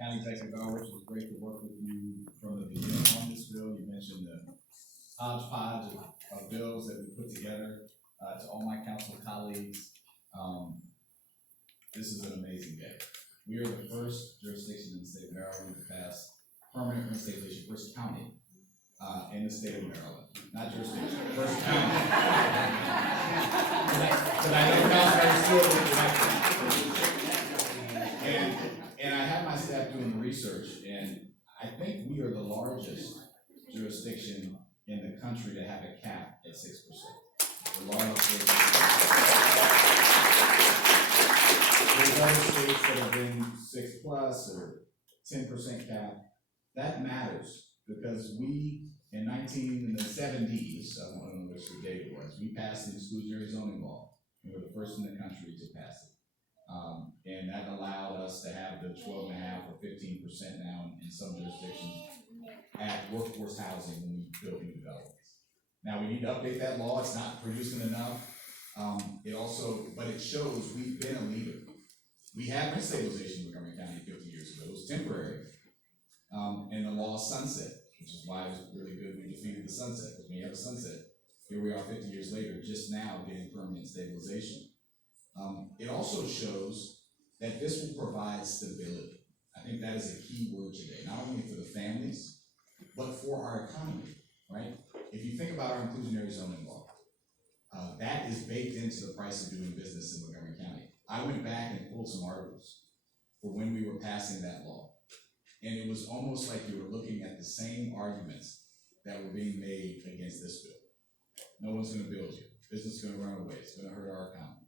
County Executive Elrich, it was great to work with you from the beginning on this bill. You mentioned the hodgepodge of bills that we put together. To all my council colleagues, this is an amazing day. We are the first jurisdiction in the state of Maryland to pass permanent rent stabilization, first county in the state of Maryland. Not jurisdiction, first county. Because I know Councilman Stewart will correct that. And I have my staff doing the research, and I think we are the largest jurisdiction in the country to have a cap at 6%. The largest jurisdiction. There's other states that have been 6+ or 10% cap. That matters because we, in the 70s, I don't know which the date was, we passed the exclusionary zoning law. We were the first in the country to pass it. And that allowed us to have the 12.5 or 15% now in some jurisdictions at workforce housing when we build new developments. Now we need to update that law. It's not producing enough. But it shows we've been a leader. We had rent stabilization in Montgomery County 50 years ago. It was temporary. And the law sunset, which is why it was really good we defeated the sunset. Because when you have a sunset, here we are 50 years later, just now getting permanent stabilization. It also shows that this will provide stability. I think that is a key word today, not only for the families, but for our economy, right? If you think about our inclusionary zoning law, that is baked into the price of doing business in Montgomery County. I went back and pulled some articles for when we were passing that law. And it was almost like you were looking at the same arguments that were being made against this bill. No one's gonna build you. Business is gonna run away. It's gonna hurt our economy.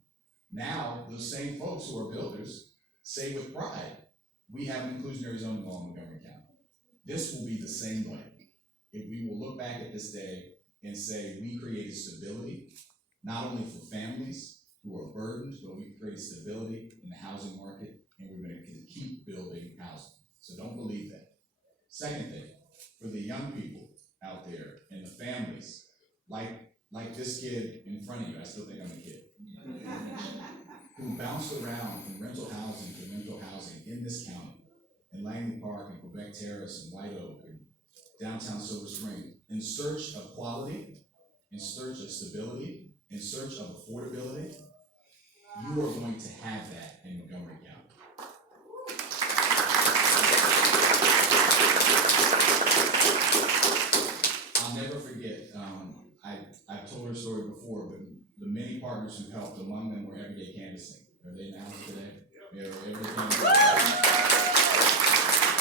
Now, those same folks who are builders say with pride, we have an inclusionary zoning law in Montgomery County. This will be the same way. If we will look back at this day and say we created stability, not only for families who are burdened, but we created stability in the housing market, and we're gonna keep building housing. So don't believe that. Second thing, for the young people out there and the families, like this kid in front of you, I still think I'm a kid, who bounced around from rental housing to rental housing in this county, in Langley Park and Quebec Terrace and White Oak and downtown Silver Spring, in search of quality, in search of stability, in search of affordability. You are going to have that in Montgomery County. I'll never forget, I've told her story before, but the many partners who helped, among them were Everyday Canvassing. Are they now today? They are Everyday Canvassing.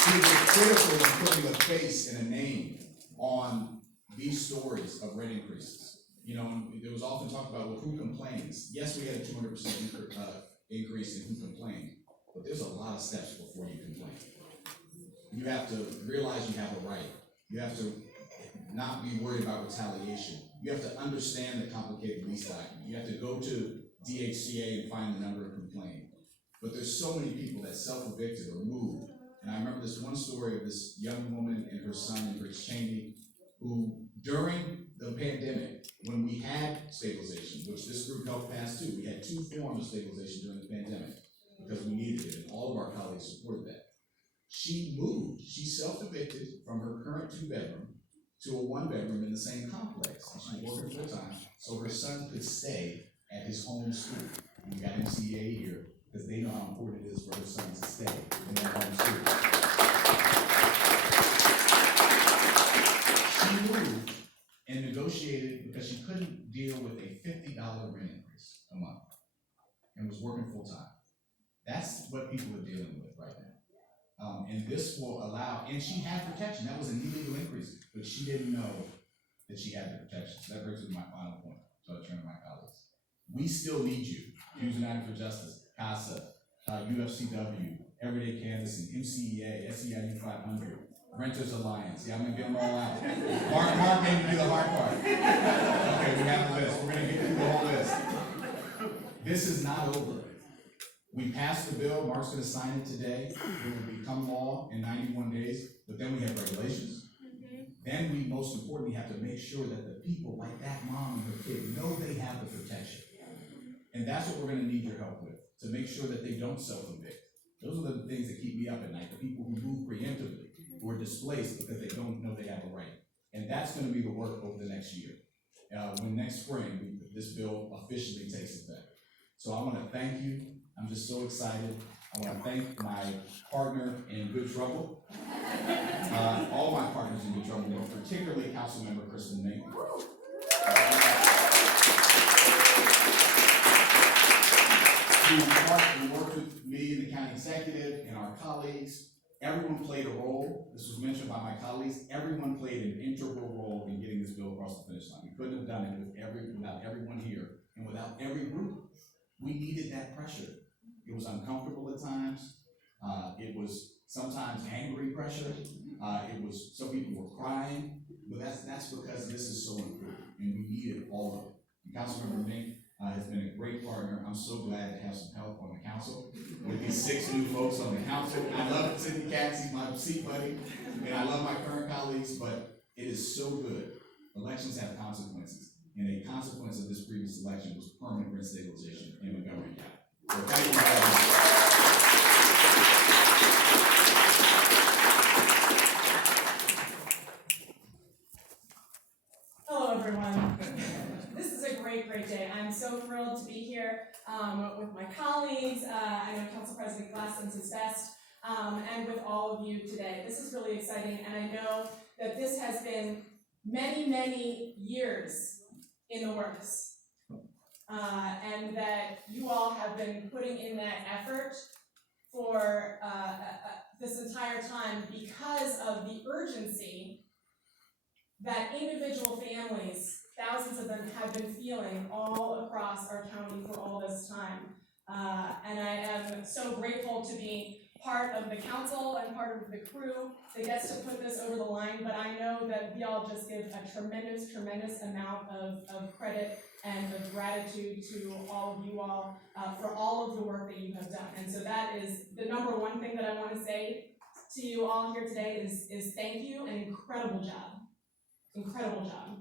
She was critical in putting a face and a name on these stories of rent increases. You know, there was often talk about, well, who complains? Yes, we had a 200% increase in who complained, but there's a lot of steps before you complain. You have to realize you have a right. You have to not be worried about retaliation. You have to understand the complicated lease document. You have to go to DHCA and find the number and complain. But there's so many people that self-evicted or moved. And I remember this one story of this young woman and her son, Elrich, who during the pandemic, when we had stabilization, which this group helped pass too, we had 2 forms of stabilization during the pandemic because we needed it, and all of our colleagues supported that. She moved. She self-evicted from her current 2-bedroom to a 1-bedroom in the same complex. And she was working full-time, so her son could stay at his home school. We got MCEA here because they know how important it is for her son to stay in their home school. She moved and negotiated because she couldn't deal with a $50 rent increase a month and was working full-time. That's what people are dealing with right now. And this will allow, and she had protection. That was an illegal increase, but she didn't know that she had the protection. So that brings me to my final point. So I turn to my colleagues. We still need you. Hughes United for Justice, CASA, UFCW, Everyday Canvassing, MCEA, SEIU 500, Renters Alliance. Yeah, I'm gonna get them all out. Mark made me do the hard part. Okay, we have a list. We're gonna get through the whole list. This is not over. We passed the bill. Mark's gonna sign it today. It will become law in 91 days, but then we have regulations. Then we, most importantly, have to make sure that the people like that mom and her kid know they have the protection. And that's what we're gonna need your help with, to make sure that they don't self-evict, Those are the things that keep me up at night, the people who move preemptively, who are displaced because they don't know they have a right. And that's gonna be the work over the next year. When next spring, this bill officially takes effect. So I wanna thank you. I'm just so excited. I wanna thank my partner in Good Trouble, all my partners in Good Trouble, but particularly Councilmember Kristen Mink. Who worked with me and the county executive and our colleagues. Everyone played a role. This was mentioned by my colleagues. Everyone played an integral role in getting this bill across the finish line. We couldn't have done it without everyone here and without every group. We needed that pressure. It was uncomfortable at times. It was sometimes angry pressure. It was, some people were crying, but that's because this is so important and we needed all of it. And Councilmember Mink has been a great partner. I'm so glad to have some help on the council with these 6 new folks on the council. I love Sidney Katz, he's my seat buddy, and I love my current colleagues, but it is so good. Elections have consequences, and a consequence of this previous election was permanent rent stabilization in Montgomery County. So thank you very much. Hello, everyone. This is a great day. I'm so thrilled to be here with my colleagues. I know Council President Glass sends his best, and with all of you today. This is really exciting, and I know that this has been many years in the works, and that you all have been putting in that effort for this entire time because of the urgency that individual families, thousands of them, have been feeling all across our county for all this time. And I am so grateful to be part of the council and part of the crew that gets to put this over the line, but I know that we all just give a tremendous amount of credit and of gratitude to all of you all for all of the work that you have done. And so that is the number one thing that I want to say to you all here today is thank you, and incredible job. Incredible job.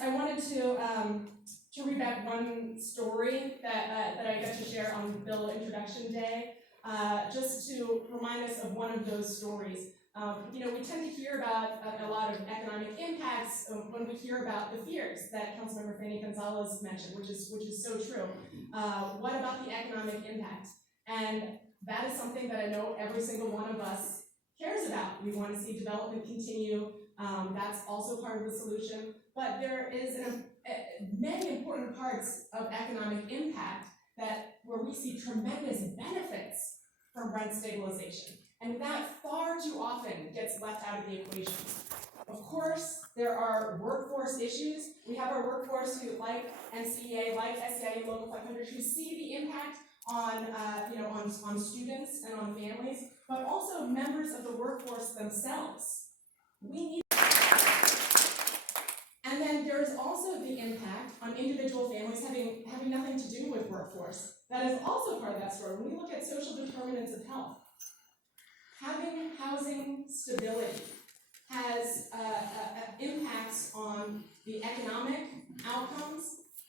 I wanted to read back one story that I got to share on Bill Introduction Day, just to remind us of one of those stories. We tend to hear about a lot of economic impacts when we hear about the fears that Councilmember Fanny Gonzalez mentioned, which is so true. What about the economic impact? And that is something that I know every single one of us cares about. We want to see development continue. That's also part of the solution. But there is many important parts of economic impact where we see tremendous benefits from rent stabilization. And that far too often gets left out of the equation. Of course, there are workforce issues. We have our workforce who, like NCEA, like SEIU Local 500, who see the impact on students and on families, but also members of the workforce themselves. And then there's also the impact on individual families having nothing to do with workforce. That is also part of that story. When we look at social determinants of health, having housing stability has impacts on the economic outcomes,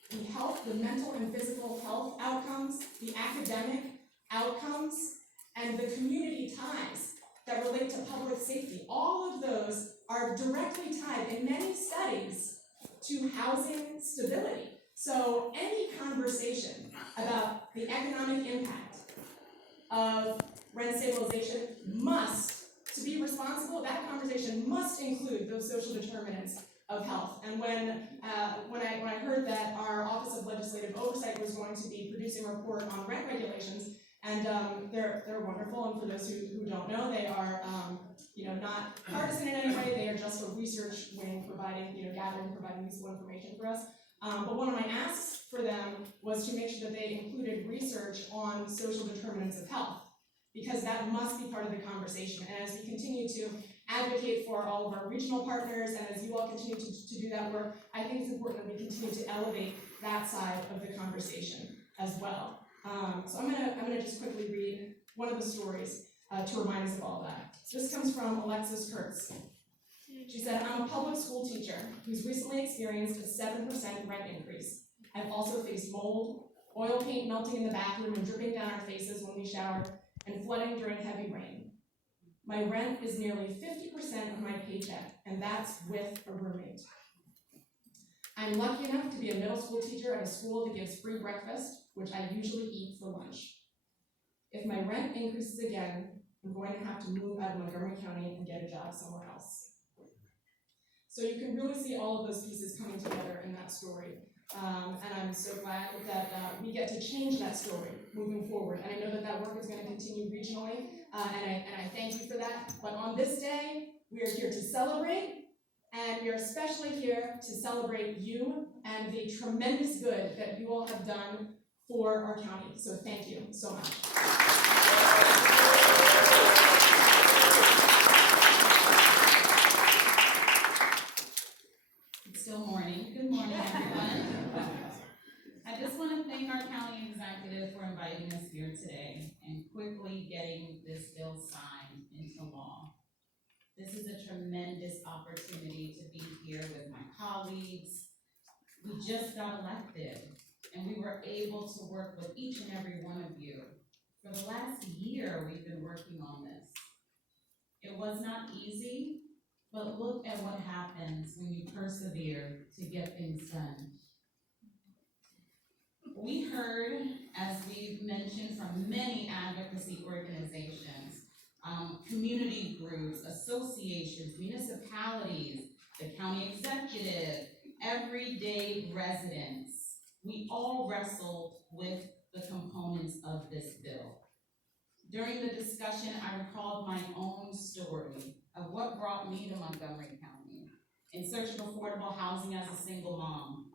the health, the mental and physical health outcomes, the academic outcomes, and the community ties that relate to public safety. All of those are directly tied in many studies to housing stability. So any conversation about the economic impact of rent stabilization to be responsible, that conversation must include those social determinants of health. And when I heard that our Office of Legislative Oversight was going to be producing a report on rent regulations, and they're wonderful, and for those who don't know, they are not partisan in any way. They are just a research wing providing useful information for us. But one of my asks for them was to make sure that they included research on social determinants of health, because that must be part of the conversation. And as we continue to advocate for all of our regional partners, and as you all continue to do that work, I think it's important that we continue to elevate that side of the conversation as well. So I'm gonna just quickly read one of the stories to remind us of all that. This comes from Alexis Kurtz. She said, I'm a public school teacher who's recently experienced a 7% rent increase. I've also faced mold, oil paint melting in the bathroom and dripping down our faces when we shower, and flooding during heavy rain. My rent is nearly 50% of my paycheck, and that's with a roommate. I'm lucky enough to be a middle school teacher at a school that gives free breakfast, which I usually eat for lunch. If my rent increases again, I'm going to have to move out of Montgomery County and get a job somewhere else. So you can really see all of those pieces coming together in that story. And I'm so glad that we get to change that story moving forward. And I know that that work is going to continue regionally, and I thank you for that. But on this day, we are here to celebrate, and we are especially here to celebrate you and the tremendous good that you all have done for our county. So thank you so much. It's still morning. Good morning, everyone. I just want to thank our county executive for inviting us here today and quickly getting this bill signed into law. This is a tremendous opportunity to be here with my colleagues. We just got elected, and we were able to work with each and every one of you. For the last year, we've been working on this. It was not easy, but look at what happens when you persevere to get things done. We heard, as we've mentioned, from many advocacy organizations, community groups, associations, municipalities, the county executive, everyday residents. We all wrestled with the components of this bill. During the discussion, I recalled my own story of what brought me to Montgomery County in search of affordable housing as a single mom,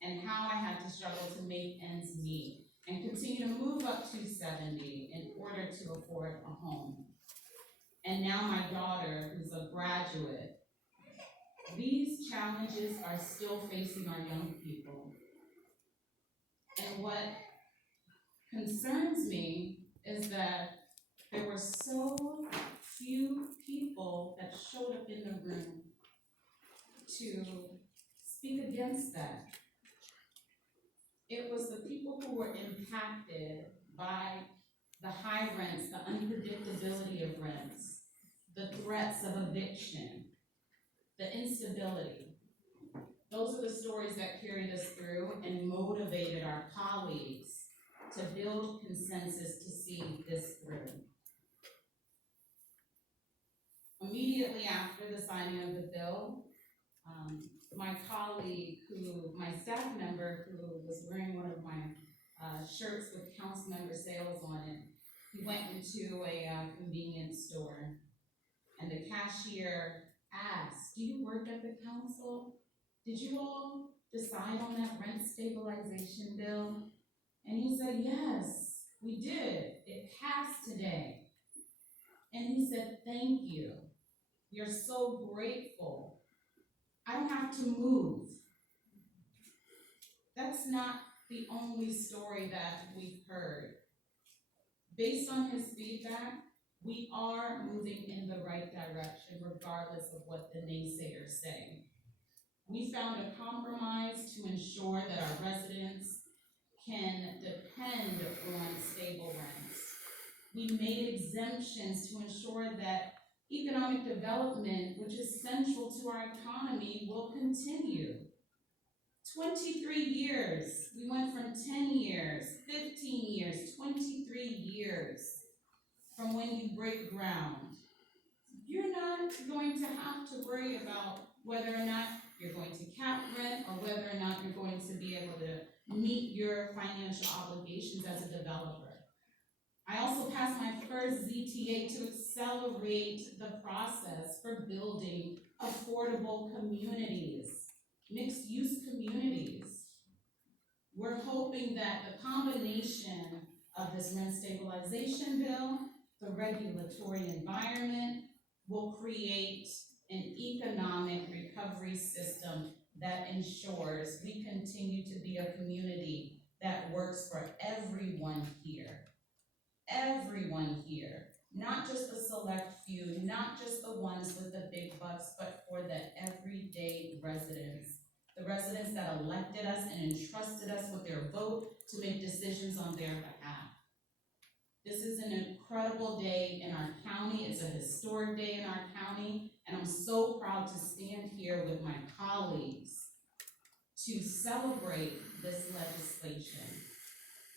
and how I had to struggle to make ends meet and continue to move up 270 in order to afford a home. And now my daughter, who's a graduate. These challenges are still facing our young people. And what concerns me is that there were so few people that showed up in the room to speak against that. It was the people who were impacted by the high rents, the unpredictability of rents, the threats of eviction, the instability. Those are the stories that carried us through and motivated our colleagues to build consensus to see this through. Immediately after the signing of the bill, my colleague, my staff member who was wearing one of my shirts with council member sales on it, he went into a convenience store, and the cashier asked, "Do you work at the council? Did you all decide on that rent stabilization bill?" And he said, "Yes, we did. It passed today." And he said, "Thank you. We are so grateful. I don't have to move." That's not the only story that we've heard. Based on his feedback, we are moving in the right direction regardless of what the naysayers say. We found a compromise to ensure that our residents can depend on stable rents. We made exemptions to ensure that economic development, which is central to our economy, will continue. 23 years. We went from 10 years, 15 years, 23 years from when you break ground. You're not going to have to worry about whether or not you're going to cap rent or whether or not you're going to be able to meet your financial obligations as a developer. I also passed my first ZTA to accelerate the process for building affordable communities, mixed-use communities. We're hoping that the combination of this rent stabilization bill, the regulatory environment, will create an economic recovery system that ensures we continue to be a community that works for everyone here. Everyone here. not just the select few, not just the ones with the big bucks, but for the everyday residents. The residents that elected us and entrusted us with their vote to make decisions on their behalf. This is an incredible day in our county. It's a historic day in our county, and I'm so proud to stand here with my colleagues to celebrate this legislation.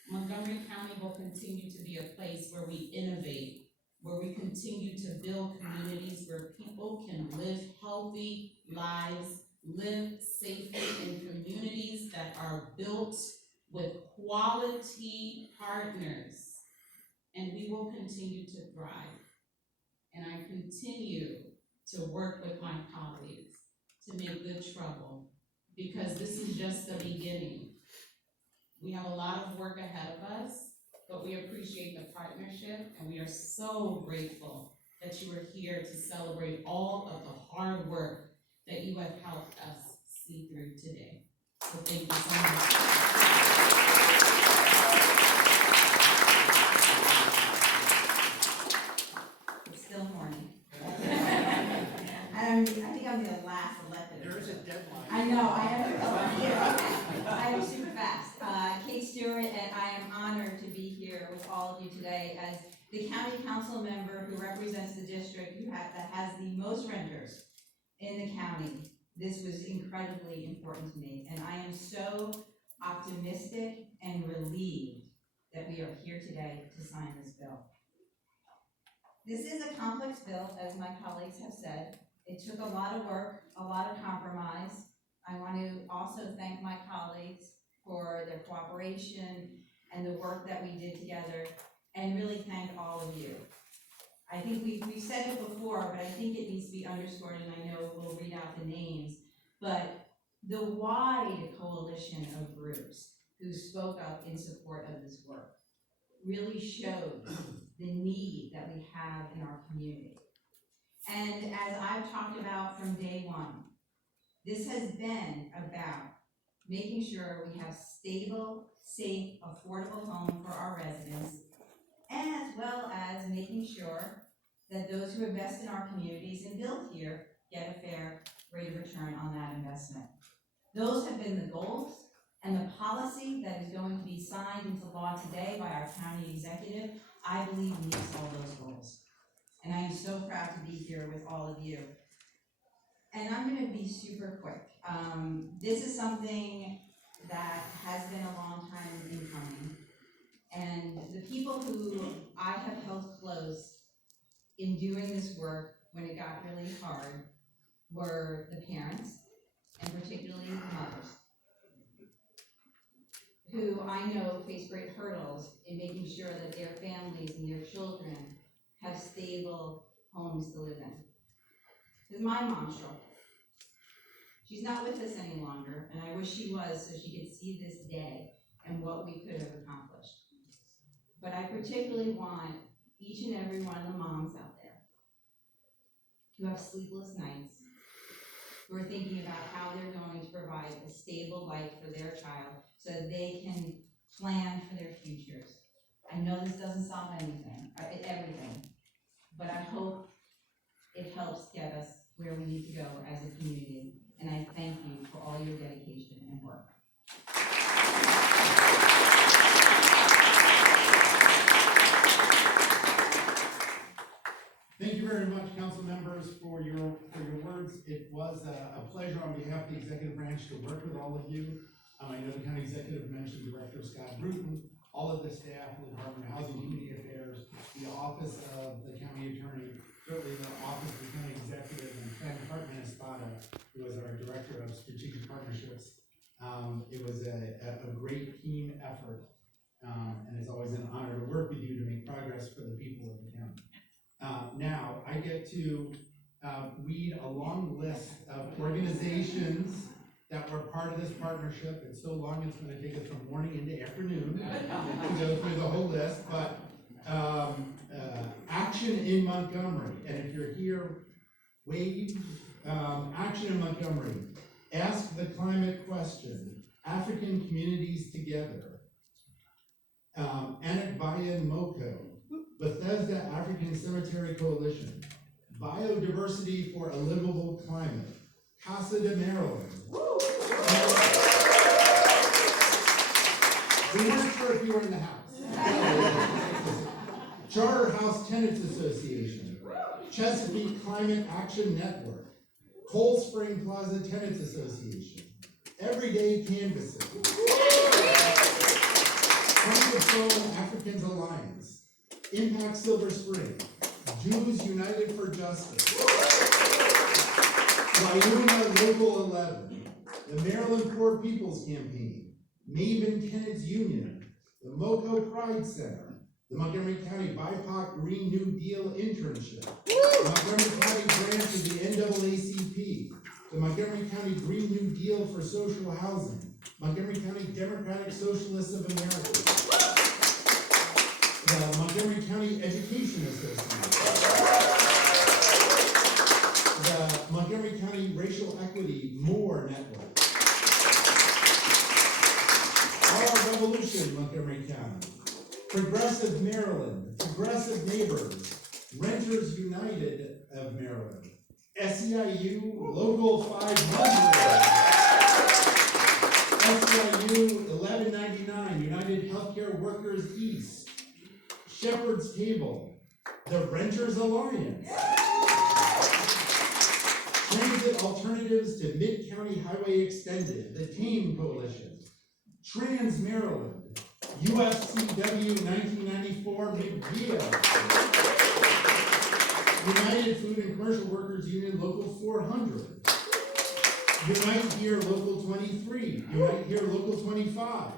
Montgomery County will continue to be a place where we innovate, where we continue to build communities where people can live healthy lives, live safely in communities that are built with quality partners. And we will continue to thrive. And I continue to work with my colleagues to make good trouble, because this is just the beginning. We have a lot of work ahead of us, but we appreciate the partnership, and we are so grateful that you are here to celebrate all of the hard work that you have helped us see through today. So thank you so much. It's still morning. I think I'm the last elected. There is a deadline. I know, I am. I am super fast. Kate Stewart, and I am honored to be here with all of you today as the county council member who represents the district that has the most renters in the county. This was incredibly important to me, and I am so optimistic and relieved that we are here today to sign this bill. This is a complex bill, as my colleagues have said. It took a lot of work, a lot of compromise. I want to also thank my colleagues for their cooperation and the work that we did together, and really thank all of you. I think we've said it before, but I think it needs to be underscored, and I know we'll read out the names, but the wide coalition of groups who spoke up in support of this work really shows the need that we have in our community. And as I've talked about from day one, this has been about making sure we have stable, safe, affordable home for our residents, as well as making sure that those who invest in our communities and build here get a fair rate of return on that investment. Those have been the goals, and the policy that is going to be signed into law today by our county executive, I believe, meets all those goals. And I am so proud to be here with all of you. And I'm going to be super quick. This is something that has been a long time in coming. And the people who I have held close in doing this work when it got really hard were the parents, and particularly the mothers, who I know face great hurdles in making sure that their families and their children have stable homes to live in. Because my mom struggled. She's not with us any longer, and I wish she was so she could see this day and what we could have accomplished. But I particularly want each and every one of the moms out there who have sleepless nights, who are thinking about how they're going to provide a stable life for their child so that they can plan for their futures. I know this doesn't solve everything, but I hope it helps get us where we need to go as a community. And I thank you for all your dedication and work. Thank you very much, council members, for your words. It was a pleasure on behalf of the executive branch to work with all of you. I know the county executive mentioned Director Scott Bruton, all of the staff in the Department of Housing and Community Affairs, the Office of the County Attorney, certainly the Office of the County Executive, and Plan Department Espada, who was our Director of Strategic Partnerships. It was a great team effort, and it's always an honor to work with you to make progress for the people of the county. Now, I get to read a long list of organizations that were part of this partnership. It's so long, it's going to take us from morning into afternoon to go through the whole list. But Action in Montgomery, and if you're here, wave. Action in Montgomery, Ask the Climate Question, African Communities Together, Anakbayan Moko, Bethesda African Cemetery Coalition, Biodiversity for a Livable Climate, Casa de Maryland. We weren't sure if you were in the house. Charter House Tenants Association, Chesapeake Climate Action Network, Cold Spring Plaza Tenants Association, Everyday Canvassing, Francophone Africans Alliance, Impact Silver Spring, Jews United for Justice, Wyoming Local 11, the Maryland Poor People's Campaign, Maven Tenants Union, the MoCo Pride Center, the Montgomery County BIPOC Green New Deal Internship, the Montgomery County branch of the NAACP, the Montgomery County Green New Deal for Social Housing, Montgomery County Democratic Socialists of America, the Montgomery County Education Association, the Montgomery County Racial Equity More Network, Our Revolution Montgomery County, Progressive Maryland, Progressive Neighbors, Renters United of Maryland, SEIU Local 500, SEIU 1199, United Healthcare Workers East, Shepherd's Table, the Renters Alliance, Transit Alternatives to Mid-County Highway Extended, the TAME Coalition, Trans Maryland, UFCW 1994 McGill, United Food and Commercial Workers Union Local 400, Unite Here Local 23, Unite Here Local 25,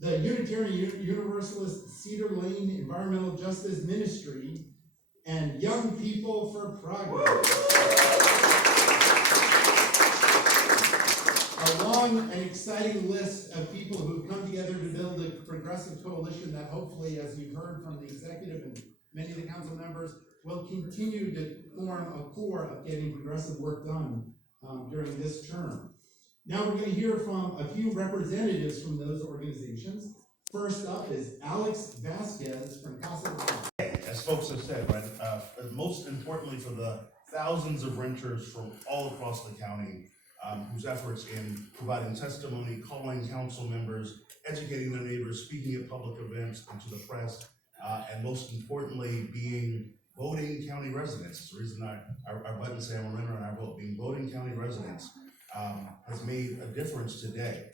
the Unitarian Universalist Cedar Lane Environmental Justice Ministry, and Young People for Progress. A long and exciting list of people who've come together to build a progressive coalition that hopefully, as you've heard from the executive and many of the council members, will continue to form a core of getting progressive work done during this term. Now we're going to hear from a few representatives from those organizations. First up is Alex Vasquez from Casa de Maryland. As folks have said, right, most importantly for the thousands of renters from all across the county whose efforts in providing testimony, calling council members, educating their neighbors, speaking at public events and to the press, and most importantly, being voting county residents. It's the reason our buttons say I'm a renter and I vote. Being voting county residents has made a difference today.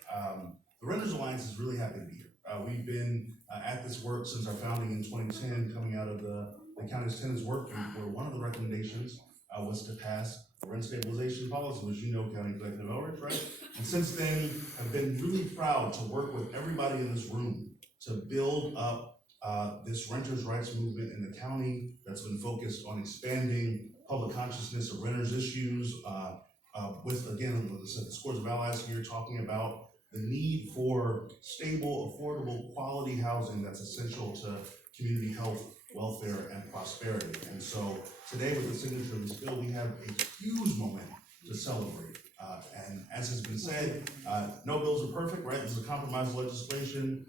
The Renters Alliance is really happy to be here. We've been at this work since our founding in 2010, coming out of the county's tenants work group, where one of the recommendations was to pass a rent stabilization policy, which you know, County Executive Elrich, right? And since then, have been really proud to work with everybody in this room to build up this renters' rights movement in the county that's been focused on expanding public consciousness of renters' issues, with, again, like I said, the scores of allies here talking about the need for stable, affordable, quality housing that's essential to community health, welfare, and prosperity. And so today, with the signature of this bill, we have a huge moment to celebrate. And as has been said, no bills are perfect, right? This is a compromise legislation,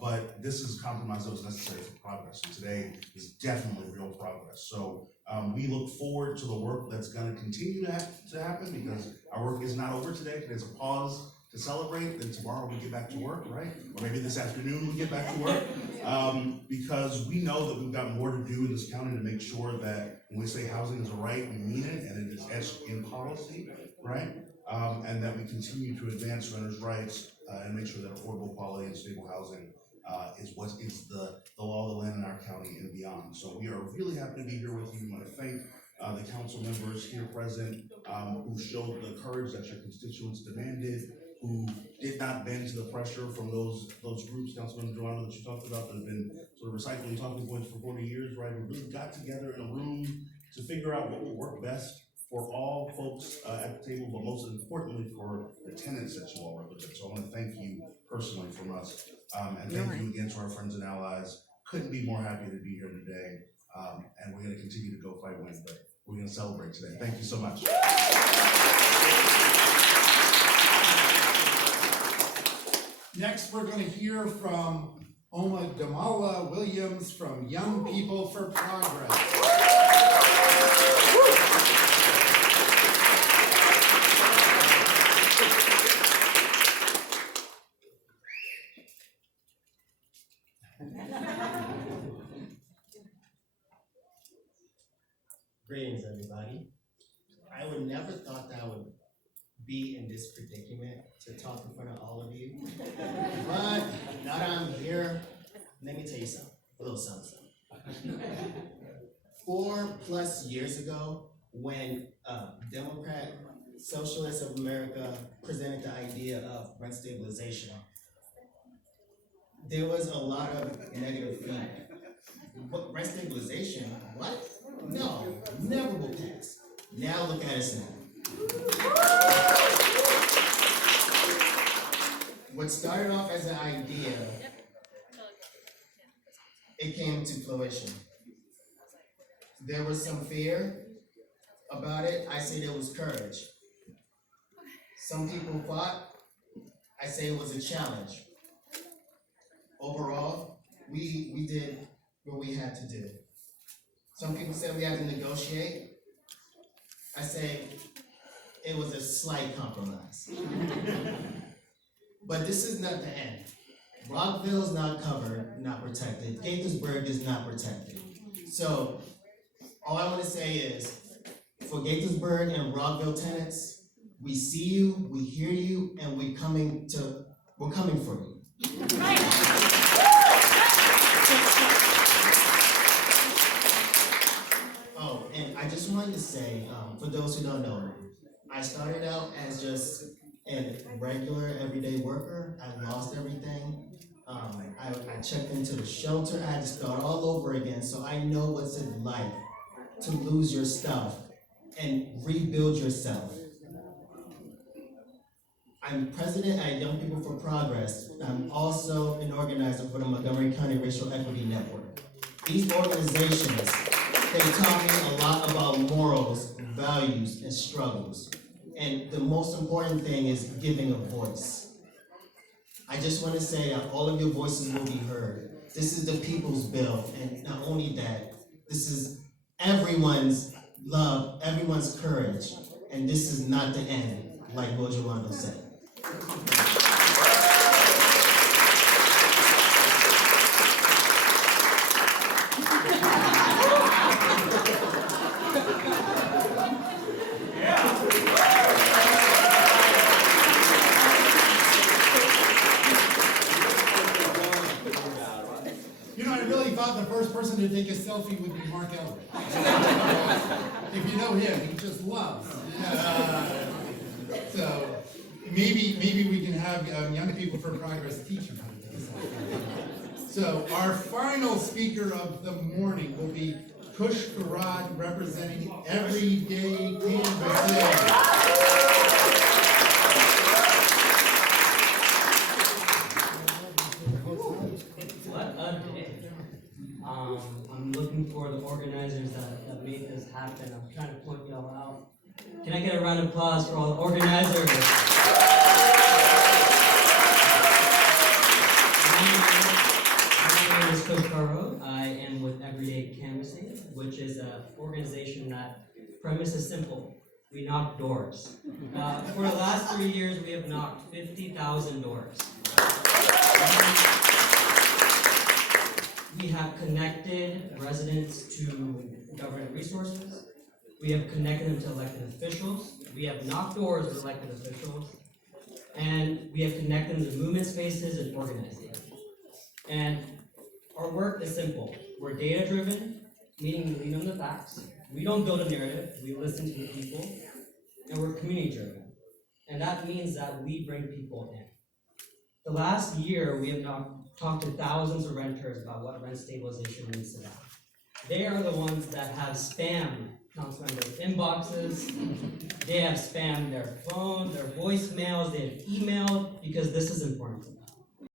but this is a compromise that was necessary for progress. And today is definitely real progress. So we look forward to the work that's going to continue to happen, because our work is not over today. Today's a pause to celebrate, then tomorrow we get back to work, right? Or maybe this afternoon we get back to work, because we know that we've got more to do in this county to make sure that when we say housing is a right, we mean it, and it is etched in policy, right? And that we continue to advance renters' rights and make sure that affordable, quality, and stable housing is what is the law of the land in our county and beyond. So we are really happy to be here with you. We want to thank the council members here present who showed the courage that your constituents demanded, who did not bend to the pressure from those groups, Councilman Joanna, that you talked about, that have been sort of recycling talking points for 40 years, right? Who really got together in a room to figure out what will work best for all folks at the table, but most importantly for the tenants that you all represent. So I want to thank you personally from us, and thank you again to our friends and allies. Couldn't be more happy to be here today, and we're going to continue to go fight win, but we're going to celebrate today. Thank you so much. Next, we're going to hear from Oma Damala Williams from Young People for Progress. Greetings, everybody. I would never thought that I would be in this predicament to talk in front of all of you. But now that I'm here, let me tell you something, a little something. 4+ years ago, when Democrat Socialists of America presented the idea of rent stabilization, there was a lot of negative feedback. What, rent stabilization? What? No, never will pass. Now look at us now. What started off as an idea, it came to fruition. There was some fear about it. I say there was courage. Some people fought. I say it was a challenge. Overall, we did what we had to do. Some people said we had to negotiate. I say it was a slight compromise. But this is not the end. Rockville's not covered, not protected. Gaithersburg is not protected. So all I want to say is, for Gaithersburg and Rockville tenants, we see you, we hear you, and we're coming for you. Oh, and I just wanted to say, for those who don't know, I started out as just a regular everyday worker. I lost everything. I checked into the shelter. I had to start all over again. So I know what's it like to lose your stuff and rebuild yourself. I'm president at Young People for Progress. I'm also an organizer for the Montgomery County Racial Equity Network. These organizations, they taught me a lot about morals, values, and struggles. And the most important thing is giving a voice. I just want to say that all of your voices will be heard. This is the people's bill, and not only that, this is everyone's love, everyone's courage, and this is not the end, like Will Gerondo said. You know, I really thought the first person to take a selfie would be Mark Elrich. If you know him, he just loves. So maybe we can have Young People for Progress teach him how to do this. So our final speaker of the morning will be Kush Farad, representing Everyday Canvassing. What a day. I'm looking for the organizers that made this happen. I'm trying to point y'all out. Can I get a round of applause for all the organizers? My name is Coach Caro. I am with Everyday Canvassing, which is an organization that premise is simple. We knock doors. For the last 3 years, we have knocked 50,000 doors. We have connected residents to government resources. We have connected them to elected officials. We have knocked doors with elected officials. And we have connected them to movement spaces and organizing. And our work is simple. We're data-driven, meaning we lean on the facts. We don't build a narrative, we listen to the people. And we're community-driven. And that means that we bring people in. The last year, we have talked to thousands of renters about what rent stabilization means to them. They are the ones that have spammed council members' inboxes. They have spammed their phone, their voicemails, they have emailed, because this is important to them.